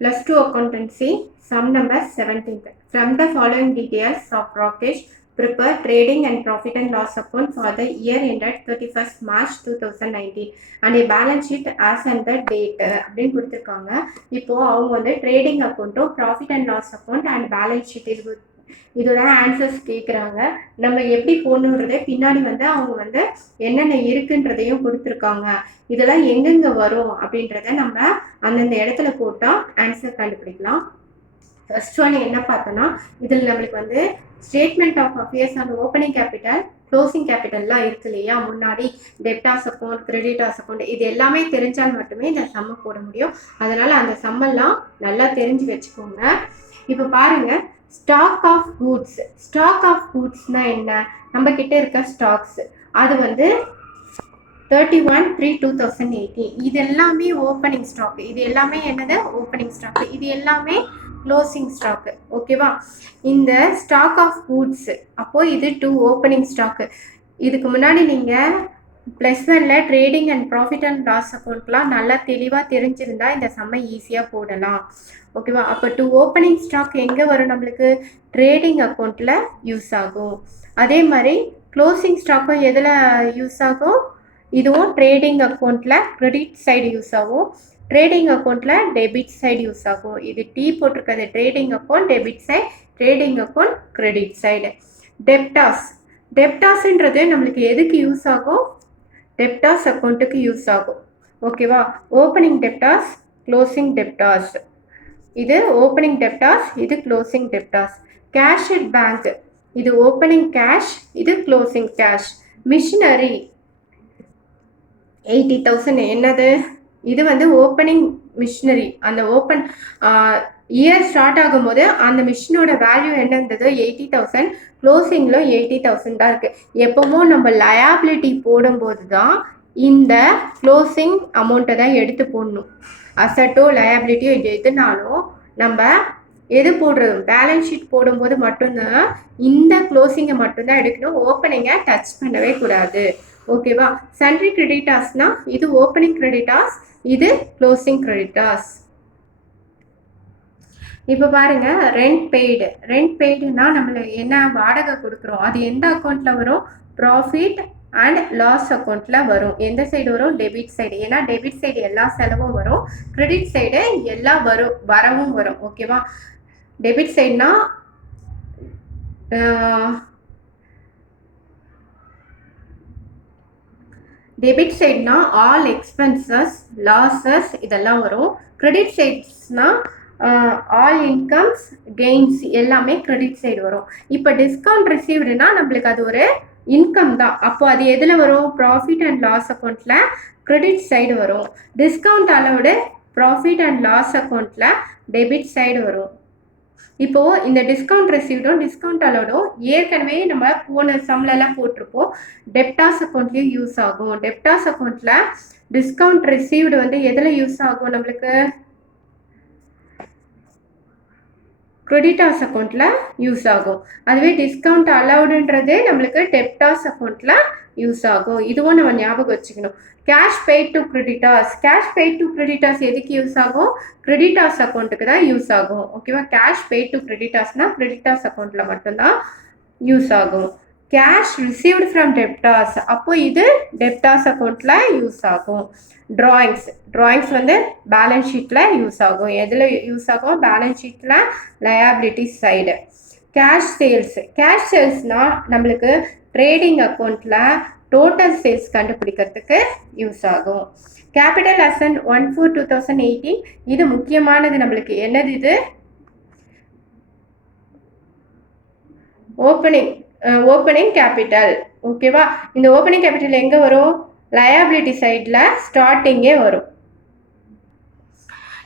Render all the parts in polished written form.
Plus 2 accountancy, sum number 17th. From the following details of Rakesh, prepare trading and profit and loss account for the year ended 31st March 2019 and a balance sheet as and the date அப்படின்னு கொடுத்துருக்காங்க. இப்போ அவங்க வந்து trading அக்கௌண்ட்டும் profit and loss account and balance sheet இதோட answers கேட்குறாங்க. நம்ம எப்படி போடணுன்றதே பின்னாடி வந்து அவங்க வந்து என்னென்ன இருக்குன்றதையும் கொடுத்துருக்காங்க. இதெல்லாம் எங்கெங்க வரும் அப்படின்றத நம்ம அந்தந்த இடத்துல போட்டால் ஆன்சர் கண்டுபிடிக்கலாம். ஃபர்ஸ்ட் ஒன் என்ன பார்த்தோன்னா, இதில் நம்மளுக்கு வந்து statement of affairs and opening capital closing கேபிட்டல்லாம் இருக்கு இல்லையா, முன்னாடி டெப்டாஸ் அக்கௌண்ட் கிரெடிட்டாஸ் அக்கௌண்ட் இது எல்லாமே தெரிஞ்சால் மட்டுமே இந்த சம்மை போட முடியும். அதனால அந்த சம்மெல்லாம் நல்லா தெரிஞ்சு வச்சுக்கோங்க. இப்போ பாருங்க, ஸ்டாக் ஆஃப் கூட்ஸ்னா என்ன, நம்ம கிட்ட இருக்க ஸ்டாக்ஸ் அது வந்து 31/3/2018 இது எல்லாமே ஓப்பனிங் ஸ்டாக். இது எல்லாமே என்னது ஓப்பனிங் ஸ்டாக், இது எல்லாமே க்ளோசிங் ஸ்டாக். ஓகேவா, இந்த ஸ்டாக் ஆஃப் கூட்ஸ் அப்போ இது 2 ஓப்பனிங் ஸ்டாக். இதுக்கு முன்னாடி நீங்க +1ல trading and profit and loss அக்கௌண்ட்லாம் நல்லா தெளிவாக தெரிஞ்சிருந்தா இந்த சம்மை ஈஸியாக போடலாம். ஓகேவா, அப்போ 2 ஓப்பனிங் ஸ்டாக் எங்கே வரும், நம்மளுக்கு ட்ரேடிங் அக்கௌண்ட்டில் யூஸ் ஆகும். அதே மாதிரி க்ளோசிங் ஸ்டாக்கும் எதில் யூஸ் ஆகும், இதுவும் ட்ரேடிங் அக்கௌண்ட்டில் கிரெடிட் சைடு யூஸ் ஆகும், ட்ரேடிங் அக்கௌண்ட்டில் டெபிட் சைடு யூஸ் ஆகும். இது டி போட்டிருக்கிறது trading account debit side, trading account credit side. டெப்டாஸ்ன்றது நம்மளுக்கு எதுக்கு யூஸ் ஆகும், டெப்டாஸ் அக்கௌண்ட்டுக்கு யூஸ் ஆகும். ஓகேவா, ஓப்பனிங் டெப்டாஸ் க்ளோசிங் டெப்டாஸ், இது ஓப்பனிங் டெப்டாஸ் இது closing debtors. Cash at bank இது ஓப்பனிங் கேஷ் இது க்ளோசிங் கேஷ். மிஷினரி 80,000 என்னது, இது வந்து ஓப்பனிங் மிஷினரி. அந்த ஓப்பன் இயர் ஸ்டார்ட் ஆகும்போது அந்த மிஷினோட வேல்யூ என்ன இருந்தது 80,000, க்ளோசிங்கில் 80,000 தான் இருக்குது. எப்பவும் நம்ம லயாபிலிட்டி போடும்போது தான் இந்த க்ளோசிங் அமௌண்ட்டை தான் எடுத்து போடணும். அசட்டோ லயாபிலிட்டியோ எதுனாலும் நம்ம எது போடுறது, பேலன்ஸ் ஷீட் போடும்போது மட்டும்தான் இந்த க்ளோசிங்கை மட்டும்தான் எடுக்கணும், ஓப்பனிங்கை டச் பண்ணவே கூடாது. ஓகேவா, சன்ட்ரி கிரெடிட்டாஸ்னா இது ஓப்பனிங் கிரெடிட்டாஸ் இது க்ளோசிங் கிரெடிட்டாஸ். இப்போ பாருங்க, ரெண்ட் பெய்டுனா நம்மள என்ன வாடகை கொடுக்குறோம், அது எந்த அக்கௌண்ட்டில் வரும், ப்ராஃபிட் அண்ட் லாஸ் அக்கௌண்ட்டில் வரும். எந்த சைடு வரும், டெபிட் சைடு. ஏன்னா டெபிட் சைடு எல்லா செலவும் வரும், கிரெடிட் சைடு எல்லா வரவும் வரும். ஓகேவா, டெபிட் சைடுனா டெபிட் சைட்னா ஆல் எக்ஸ்பென்சஸ் லாஸஸ் இதெல்லாம் வரும். கிரெடிட் சைட்ஸ்னா ஆல் இன்கம்ஸ் கெயின்ஸ் எல்லாமே கிரெடிட் சைடு வரும். இப்போ டிஸ்கவுண்ட் ரிசீவ்டுனா நம்மளுக்கு அது ஒரு இன்கம் தான். அப்போ அது எதில் வரும், ப்ராஃபிட் அண்ட் லாஸ் அக்கௌண்ட்டில் கிரெடிட் சைடு வரும். Discount allowed profit and loss அக்கௌண்ட்டில் டெபிட் சைடு வரும். இப்போது இந்த டிஸ்கவுண்ட் ரிசீவ்டும் டிஸ்கவுண்ட் அலவுடும் ஏற்கனவே நம்ம போன சம்லலாம் போட்டிருப்போம். டெப்டாஸ் அக்கௌண்ட்லேயும் யூஸ் ஆகும். டெப்டாஸ் அக்கௌண்ட்டில் டிஸ்கவுண்ட் ரிசீவ்டு வந்து எதில் யூஸ் ஆகும், நம்மளுக்கு கிரெடிட்டாஸ் அக்கௌண்ட்டில் யூஸ் ஆகும். அதுவே டிஸ்கவுண்ட் அலவுடுன்றது நம்மளுக்கு டெப்டாஸ் அக்கௌண்ட்டில் யூஸ் ஆகும். இதுவும் நம்ம ஞாபகம் வச்சுக்கணும். கேஷ் பெய்ட் டு கிரெடிட்டாஸ் எதுக்கு யூஸ் ஆகும், கிரெடிட்டாஸ் அக்கௌண்ட்டுக்கு தான் யூஸ் ஆகும். ஓகேவா, கேஷ் பெய்ட் டு கிரெடிட்டாஸ்னா கிரெடிட்டாஸ் அக்கௌண்ட்டில் மட்டும்தான் யூஸ் ஆகும். கேஷ் ரிசீவ்டு ஃப்ரம் டெப்டாஸ் அப்போ இது டெப்டாஸ் அக்கௌண்ட்டில் யூஸ் ஆகும். ட்ராயிங்ஸ் வந்து பேலன்ஸ் ஷீட்டில் யூஸ் ஆகும். எதில் யூஸ் ஆகும், பேலன்ஸ் ஷீட்டில் லயாபிலிட்டி சைடு. கேஷ் சேல்ஸ்னால் நம்மளுக்கு ட்ரேடிங் அக்கௌண்ட்டில் டோட்டல் சேல்ஸ் கண்டுபிடிக்கிறதுக்கு யூஸ் ஆகும். கேபிட்டல் அசெட் 1/4/2018 இது முக்கியமானது நம்மளுக்கு. என்னது இது, ஓப்பனிங் கேபிட்டல். ஓகேவா, இந்த ஓப்பனிங் கேபிட்டல் எங்கே வரும், லயாபிலிட்டி சைடில் ஸ்டார்டிங்கே வரும்.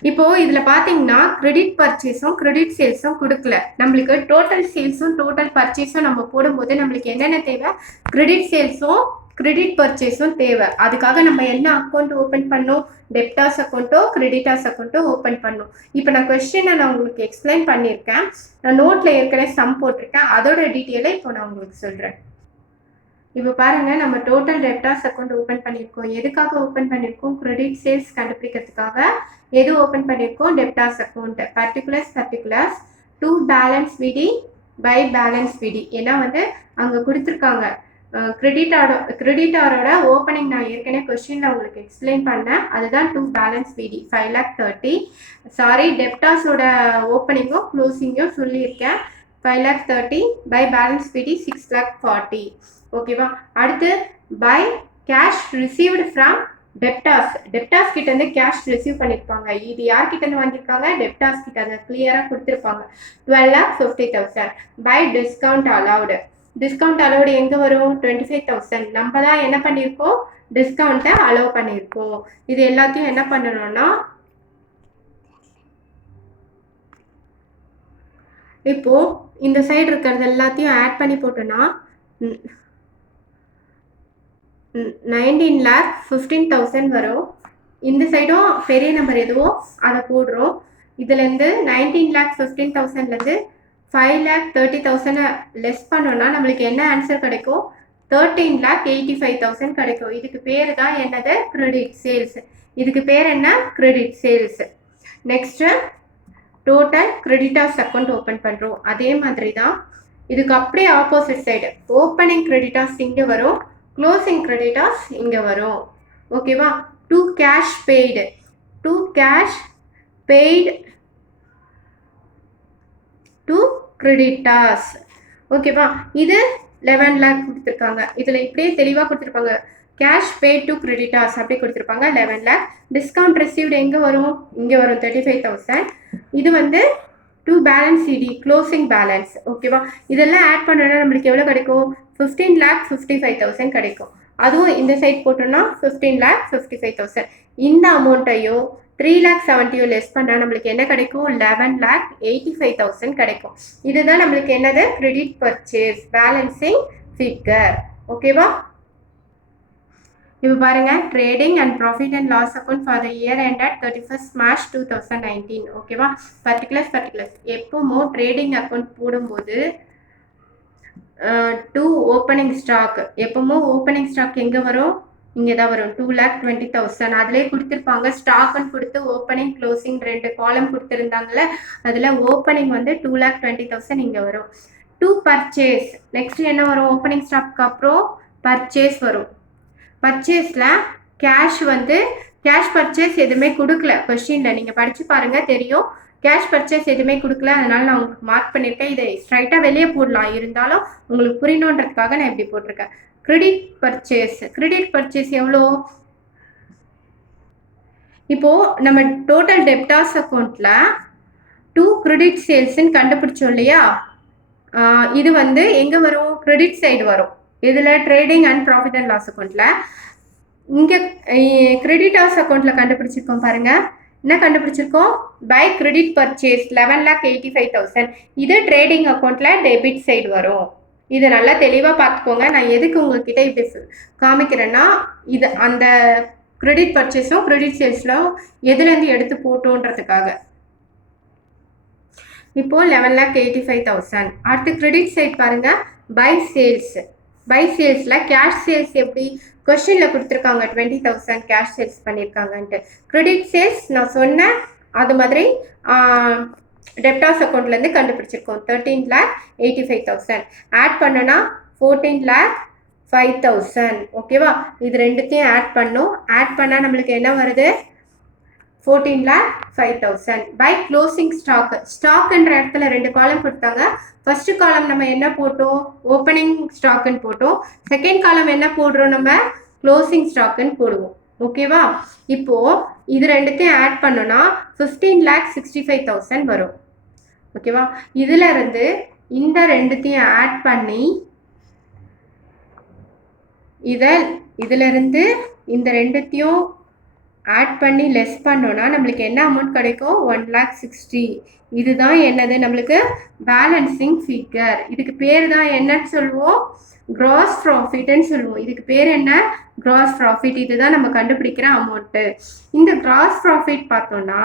இப்போது இதில் பார்த்தீங்கன்னா கிரெடிட் பர்ச்சேஸும் கிரெடிட் சேல்ஸும் கொடுக்கல. நம்மளுக்கு டோட்டல் சேல்ஸும் டோட்டல் பர்ச்சேஸும் நம்ம போடும்போது நம்மளுக்கு என்னென்ன தேவை, கிரெடிட் சேல்ஸும் கிரெடிட் பர்ச்சேஸும் தேவை. அதுக்காக நம்ம என்ன அக்கௌண்ட் ஓப்பன் பண்ணோம், டெப்டாஸ் அக்கௌண்ட்டோ கிரெடிட்டாஸ் அக்கௌண்ட்டோ ஓப்பன் பண்ணோம். இப்போ நான் கொஸ்டினை நான் உங்களுக்கு எக்ஸ்பிளைன் பண்ணியிருக்கேன். நான் நோட்டில் ஏற்கனவே சம் போட்டிருக்கேன், அதோட டீட்டெயிலை இப்போ நான் உங்களுக்கு சொல்கிறேன். இப்போ பாருங்க, நம்ம டோட்டல் டெப்டார்ஸ் அக்கௌண்ட் ஓப்பன் பண்ணியிருக்கோம். எதுக்காக ஓப்பன் பண்ணியிருக்கோம்? கிரெடிட் சேல்ஸ் கண்டுபிடிக்கிறதுக்காக எது ஓப்பன் பண்ணியிருக்கோம்? Debtors account. Particulars to balance விடி பை பேலன்ஸ் விடி. ஏன்னா வந்து அங்கே கொடுத்துருக்காங்க கிரெடிட்டாரோட ஓப்பனிங். நான் ஏற்கனவே கொஸ்டின்ல உங்களுக்கு எக்ஸ்பிளைன் பண்ணேன். அதுதான் டு பேலன்ஸ் விடி 5,30,000. சாரி, டெப்டார்ஸோட ஓப்பனிங்கும் க்ளோசிங்கும் சொல்லியிருக்கேன். 5,30,000 பை பேலன்ஸ் விடி 6,40,000. ஓகேவா? அடுத்து by cash received from debtors கிட்ட இருந்து கேஷ் ரிசீவ் பண்ணிருப்பாங்க. இது யார்கிட்ட இருந்து வாங்கியிருக்காங்க? டெப்டார்ஸ் கிட்ட. அதை கிளியரா கொடுத்துருப்பாங்க. 12,50,000 by discount allowed. Discount allowed எங்க வரும்? 25,000. நம்ம தான் என்ன பண்ணியிருக்கோம்? டிஸ்கவுண்ட்டை அலோவ் பண்ணியிருக்கோம். இது எல்லாத்தையும் என்ன பண்ணணும்னா, இப்போ இந்த சைடு இருக்கிறது எல்லாத்தையும் ஆட் பண்ணி போட்டோம்னா 19,15,000 வரும். இந்த சைடும் பெரிய நம்பர் எதுவோ அதை போடுறோம். இதுலேருந்து 19,15,000லேருந்து 5,30,000 லெஸ் பண்ணோம்னா நம்மளுக்கு என்ன ஆன்சர் கிடைக்கும்? 13,85,000 கிடைக்கும். இதுக்கு பேர் தான் என்னது? Credit sales. இதுக்கு பேர் என்ன? Credit sales. Next total creditors account open பண்ணுறோம். அதே மாதிரி தான் இதுக்கு அப்படியே ஆப்போசிட் சைடு ஓப்பனிங் கிரெடிட்டார்ஸ் இங்கே வரும், க்ளோசிங் கிரெடிட்டார்ஸ் இங்கே வரும். ஓகேவா? To cash paid to creditors. ஓகேவா? இது 11 lakh கொடுத்துருக்காங்க. இதில் இப்படியே தெளிவாக கொடுத்துருப்பாங்க. கேஷ் பெய்ட் டு கிரெடிட்டார்ஸ் அப்படி கொடுத்துருப்பாங்க. 11 lakh. டிஸ்கவுண்ட் ரிசீவ்டு எங்கே வரும்? இங்கே வரும், 35,000. இது வந்து to balance CD closing balance. ஓகேவா? இதெல்லாம் ஆட் பண்ணோன்னா நம்மளுக்கு எவ்வளோ கிடைக்கும்? 15,55,000 கிடைக்கும். அதுவும் இந்த சைட் போட்டோம்னா 15,55,000. இந்த அமௌண்ட்டையும் 3,70,000 லெஸ் பண்ணால் நம்மளுக்கு என்ன கிடைக்கும்? 11,85,000 கிடைக்கும். இதுதான் நம்மளுக்கு என்னது? Credit purchase balancing figure. ஓகேவா? இப்போ பாருங்க, trading and profit and loss account for the year ended 31st March 2019. ஓகேவா? பர்டிகுலர்ஸ் எப்போமோ ட்ரேடிங் அக்கௌண்ட் போடும்போது டு ஓப்பனிங் ஸ்டாக், எப்போமோ ஓப்பனிங் ஸ்டாக் எங்கே வரும்? இங்கே தான் வரும், 2,20,000. அதிலே கொடுத்துருப்பாங்க. ஸ்டாக்னு கொடுத்து ஓப்பனிங் க்ளோசிங் 2 காலம் கொடுத்துருந்தாங்கல்ல, அதில் ஓப்பனிங் வந்து 2,20,000 இங்கே வரும். டு பர்ச்சேஸ் நெக்ஸ்ட் என்ன வரும்? ஓப்பனிங் ஸ்டாக்கு அப்புறம் பர்ச்சேஸ் வரும். பர்ச்சேஸில் கேஷ் வந்து கேஷ் பர்ச்சேஸ் எதுவுமே கொடுக்கல. கொஸ்டினில் நீங்கள் படித்து பாருங்கள், தெரியும். கேஷ் பர்ச்சேஸ் எதுவுமே கொடுக்கல, அதனால நான் உங்களுக்கு மார்க் பண்ணியிருக்கேன். இதை ஸ்ட்ரைட்டாக வெளியே போடலாம், இருந்தாலும் உங்களுக்கு புரியணுன்றதுக்காக நான் இப்படி போட்டிருக்கேன். கிரெடிட் பர்ச்சேஸ் எவ்வளோ? இப்போது நம்ம டோட்டல் டெப்டார்ஸ் அக்கௌண்ட்டில் டூ கிரெடிட் சேல்ஸ்ன்னு கண்டுபிடிச்சோம் இல்லையா? இது வந்து எங்கே வரும்? கிரெடிட் சைடு வரும். இதில் trading and profit and loss அக்கௌண்ட்டில். இங்கே கிரெடிட்டார்ஸ் அக்கௌண்ட்டில் கண்டுபிடிச்சிருக்கோம் பாருங்கள். என்ன கண்டுபிடிச்சிருக்கோம்? By credit purchase 11,85,000. இது ட்ரேடிங் அக்கௌண்ட்டில் டெபிட் சைடு வரும். இதை நல்லா தெளிவாக பார்த்துக்கோங்க. நான் எதுக்கு உங்கள்கிட்ட இப்படி காமிக்கிறேன்னா, இது அந்த கிரெடிட் பர்ச்சேஸும் கிரெடிட் சேல்ஸும் எதுலேருந்து எடுத்து போட்டோன்றதுக்காக. இப்போது 11,85,000. அடுத்து கிரெடிட் சைட் பாருங்கள், பை சேல்ஸில் கேஷ் சேல்ஸ் எப்படி? கொஸ்டினில் கொடுத்துருக்காங்க 20,000 கேஷ் சேல்ஸ் பண்ணியிருக்காங்கன்ட்டு. கிரெடிட் சேல்ஸ் நான் சொன்னேன், அது மாதிரி டெப்டார்ஸ் அக்கௌண்ட்லேருந்து கண்டுபிடிச்சிருக்கோம். 13,85,000 ஆட் பண்ணனா 14,05,000. ஓகேவா? இது ரெண்டுத்தையும் ஆட் பண்ணோம். ஆட் பண்ணால் நம்மளுக்கு என்ன வருது? 14,05,000 பை க்ளோசிங் ஸ்டாக்ன்ற இடத்துல 2 காலம் கொடுத்தாங்க. ஃபர்ஸ்ட் காலம் நம்ம என்ன போட்டோம்? ஓப்பனிங் ஸ்டாக்குன்னு போட்டோம். செகண்ட் காலம் என்ன போடுறோம்? நம்ம க்ளோசிங் ஸ்டாக்குன்னு போடுவோம். ஓகேவா? இப்போ இது ரெண்டுத்தையும் ஆட் பண்ணோம்னா 15,65,000 வரும். ஓகேவா? இதுல இருந்து இந்த ரெண்டுத்தையும் ஆட் பண்ணி இதுல இருந்து இந்த ரெண்டுத்தையும் ஆட் பண்ணி லெஸ் பண்ணோன்னா நம்மளுக்கு என்ன அமௌண்ட் கிடைக்கும்? 1,60,000. இதுதான் என்னது? நம்மளுக்கு பேலன்சிங் ஃபிகர். இதுக்கு பேர் தான் என்னன்னு சொல்லுவோம்? கிராஸ் ப்ராஃபிட்னு சொல்லுவோம். இதுக்கு பேர் என்ன? Gross profit. இதுதான் நம்ம கண்டுபிடிக்கிற அமௌண்ட்டு. இந்த கிராஸ் ப்ராஃபிட் பார்த்தோம்னா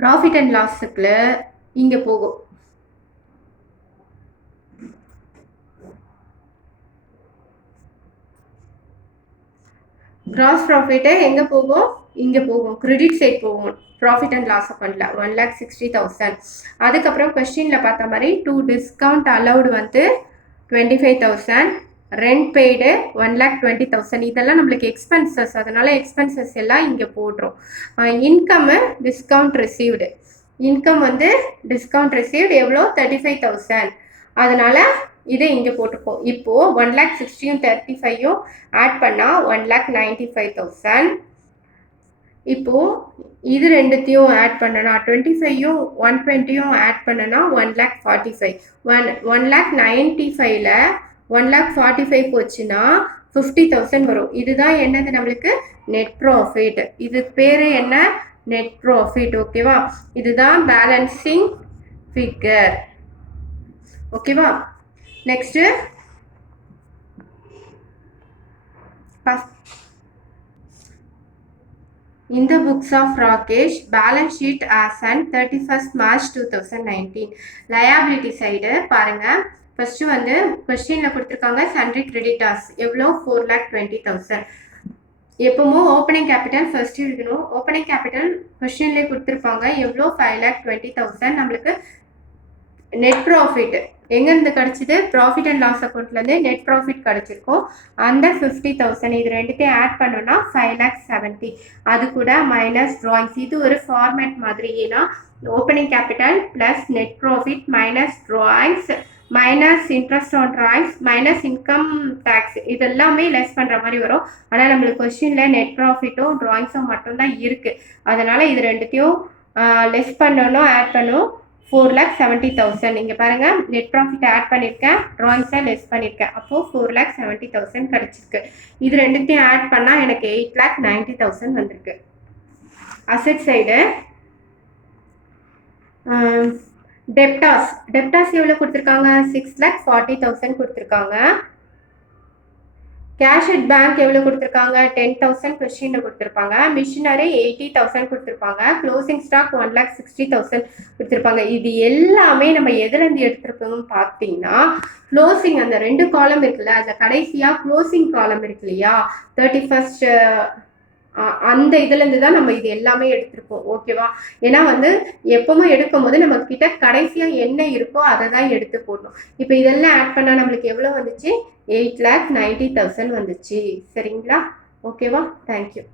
ப்ராஃபிட் அண்ட் லாஸுக்குள்ள இங்கே போகும். கிராஸ் ப்ராஃபிட்டு எங்கே போகும், இங்கே போகும், கிரெடிட் சைட் போகும் ப்ராஃபிட் அண்ட் லாஸ் அக்கௌண்ட்டில் 1,60,000. அதுக்கப்புறம் கொஸ்டினில் பார்த்த மாதிரி டூ டிஸ்கவுண்ட் அலவுடு வந்து 25,000, ரெண்ட் பெய்டு 1,20,000. இதெல்லாம் நம்மளுக்கு எக்ஸ்பென்சஸ், அதனால எக்ஸ்பென்சஸ் எல்லாம் இங்கே போடுறோம். இன்கம்மு டிஸ்கவுண்ட் ரிசீவ்டு, இன்கம் வந்து டிஸ்கவுண்ட் ரிசீவ்டு எவ்வளோ 35,000, அதனால இதை இங்கே போட்டுப்போம். இப்போது 1,60,000யும் 35யும் ஆட் பண்ணால் 1,95,000. இப்போது இது ரெண்டுத்தையும் ஆட் பண்ணனா 25யும் 120யும் ஆட் பண்ணனா 1,45,000. 1,95,000ல் 1,45,000 போச்சுன்னா 50,000 வரும். இதுதான் என்னது நம்மளுக்கு நெட் ப்ராஃபிட். இது பேர் என்ன, நெட் ப்ராஃபிட். ஓகேவா, இதுதான் பேலன்சிங் ஃபிகர். ஓகேவா, next in the books of Rakesh, balance sheet as on 31st March 2019. liability side பாருங்க. ஃபர்ஸ்ட் வந்து கொஸ்டின்ல கொடுத்துருக்காங்க சன்ட்ரி கிரெடிட்டார்ஸ் எவ்வளோ 4,20,000. எப்பவும் ஓப்பனிங் கேபிட்டல் ஃபர்ஸ்ட் எழுதணும். ஓப்பனிங் கேபிட்டல் கொஸ்டின்லேயே கொடுத்துருப்பாங்க எவ்வளோ 5,20,000. நம்மளுக்கு நெட் ப்ராஃபிட் எங்கேருந்து கிடச்சிது, ப்ராஃபிட் அண்ட் லாஸ் அக்கௌண்ட்லேருந்து நெட் ப்ராஃபிட் கிடச்சிருக்கோம். அந்த 50,000 இது ரெண்டுத்தையும் ஆட் பண்ணோன்னா 5,70,000. அது கூட மைனஸ் ட்ராயிங்ஸ், இது ஒரு ஃபார்மேட் மாதிரி. ஏன்னா opening capital plus net profit minus drawings minus interest on drawings minus income tax, இது எல்லாமே லெஸ் பண்ணுற மாதிரி வரும். ஆனால் நம்மளுக்கு கொஸ்டினில் நெட் ப்ராஃபிட்டும் ட்ராயிங்ஸும் மட்டும்தான் இருக்குது. அதனால் இது ரெண்டுத்தையும் லெஸ் பண்ணணும், ஆட் பண்ணும் 4,70,000. இங்கே பாருங்கள், நெட் ப்ராஃபிட் ஆட் பண்ணியிருக்கேன், ட்ராயிங்ஸை லெஸ் பண்ணியிருக்கேன். அப்போது 4,70,000 கிடச்சிருக்கு. இது ரெண்டுத்தையும் ஆட் பண்ணால் எனக்கு 8,90,000 வந்திருக்கு. அசெட் சைடு டெப்டாஸ் எவ்வளோ கொடுத்துருக்காங்க, 6,40,000 கொடுத்துருக்காங்க. கேஷ் அட் பேங்க் எவ்வளோ கொடுத்துருக்காங்க, 10,000 கொஸ்டினில் கொடுத்துருப்பாங்க. மிஷினரி 80,000 கொடுத்துருப்பாங்க. க்ளோசிங் ஸ்டாக் 1,60,000 கொடுத்துருப்பாங்க. இது எல்லாமே நம்ம எதுலேருந்து எடுத்துருப்போம்னு பார்த்தீங்கன்னா, க்ளோசிங் அந்த 2 காலம் இருக்குல்ல, அந்த கடைசியாக க்ளோசிங் காலம் இருக்கு இல்லையா, 31st அந்த இதுலேருந்து தான் நம்ம இது எல்லாமே எடுத்திருப்போம். ஓகேவா, ஏன்னா வந்து எப்பவுமே எடுக்கும் போது நம்ம கிட்ட கடைசியாக என்ன இருக்கோ அதை தான் எடுத்து போடணும். இப்போ இதெல்லாம் ஆட் பண்ணால் நம்மளுக்கு எவ்வளோ வந்துச்சு, 8,90,000 வந்துச்சு. சரிங்களா, ஓகேவா, தேங்க்யூ.